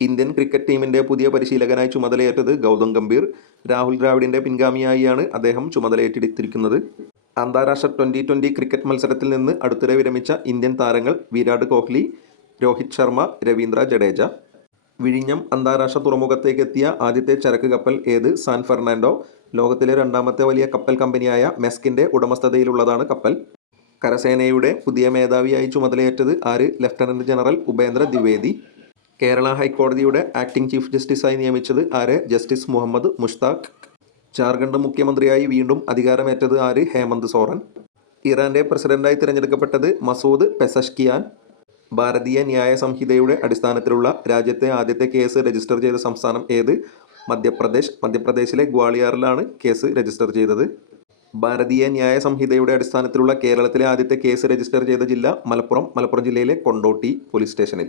Indian cricket ടീമിന്റെ പുതിയ പരിശീലകനായി ചുമതലയേറ്റത് ഗൗതം ഗംഭീർ. രാഹുൽ ദ്രാവിഡിന്റെ പിൻഗാമിയായാണ് അദ്ദേഹം ചുമതലയേറ്റെടുത്തിരിക്കുന്നത് അന്താരാഷ്ട്ര ട്വന്റി ട്വന്റി ക്രിക്കറ്റ് മത്സരത്തിൽ നിന്ന് അടുത്തിടെ വിരമിച്ച ഇന്ത്യൻ താരങ്ങൾ വിരാട് കോഹ്ലി രോഹിത് ശർമ്മ രവീന്ദ്ര ജഡേജ. വിഴിഞ്ഞം അന്താരാഷ്ട്ര തുറമുഖത്തേക്ക് എത്തിയ ആദ്യത്തെ ചരക്ക് കപ്പൽ ഏത്? സാൻ ഫെർണാൻഡോ ലോകത്തിലെ രണ്ടാമത്തെ വലിയ കപ്പൽ കമ്പനിയായ മെസ്കിന്റെ ഉടമസ്ഥതയിലുള്ളതാണ് കപ്പൽ. കരസേനയുടെ പുതിയ മേധാവിയായി ചുമതലയേറ്റത് ആര്? Lieutenant general Upendra Dwivedi. Kerala ഹൈക്കോടതിയുടെ ആക്ടിംഗ് ചീഫ് ജസ്റ്റിസായി നിയമിച്ചത് ആര്? ജസ്റ്റിസ് മുഹമ്മദ് മുഷ്താഖ്. ജാർഖണ്ഡ് മുഖ്യമന്ത്രിയായി വീണ്ടും അധികാരമേറ്റത് ആര്? ഹേമന്ത് സോറൻ. ഇറാന്റെ പ്രസിഡന്റായി തിരഞ്ഞെടുക്കപ്പെട്ടത് മസൂദ് പെസഷ്കിയാൻ. ഭാരതീയ ന്യായ സംഹിതയുടെ അടിസ്ഥാനത്തിലുള്ള രാജ്യത്തെ ആദ്യത്തെ കേസ് രജിസ്റ്റർ ചെയ്ത സംസ്ഥാനം ഏത്? മധ്യപ്രദേശ്. മധ്യപ്രദേശിലെ ഗ്വാളിയാറിലാണ് കേസ് രജിസ്റ്റർ ചെയ്തത്. ഭാരതീയ ന്യായ സംഹിതയുടെ അടിസ്ഥാനത്തിലുള്ള കേരളത്തിലെ ആദ്യത്തെ കേസ് രജിസ്റ്റർ ചെയ്ത ജില്ല മലപ്പുറം. മലപ്പുറം ജില്ലയിലെ കൊണ്ടോട്ടി പോലീസ് സ്റ്റേഷനിൽ.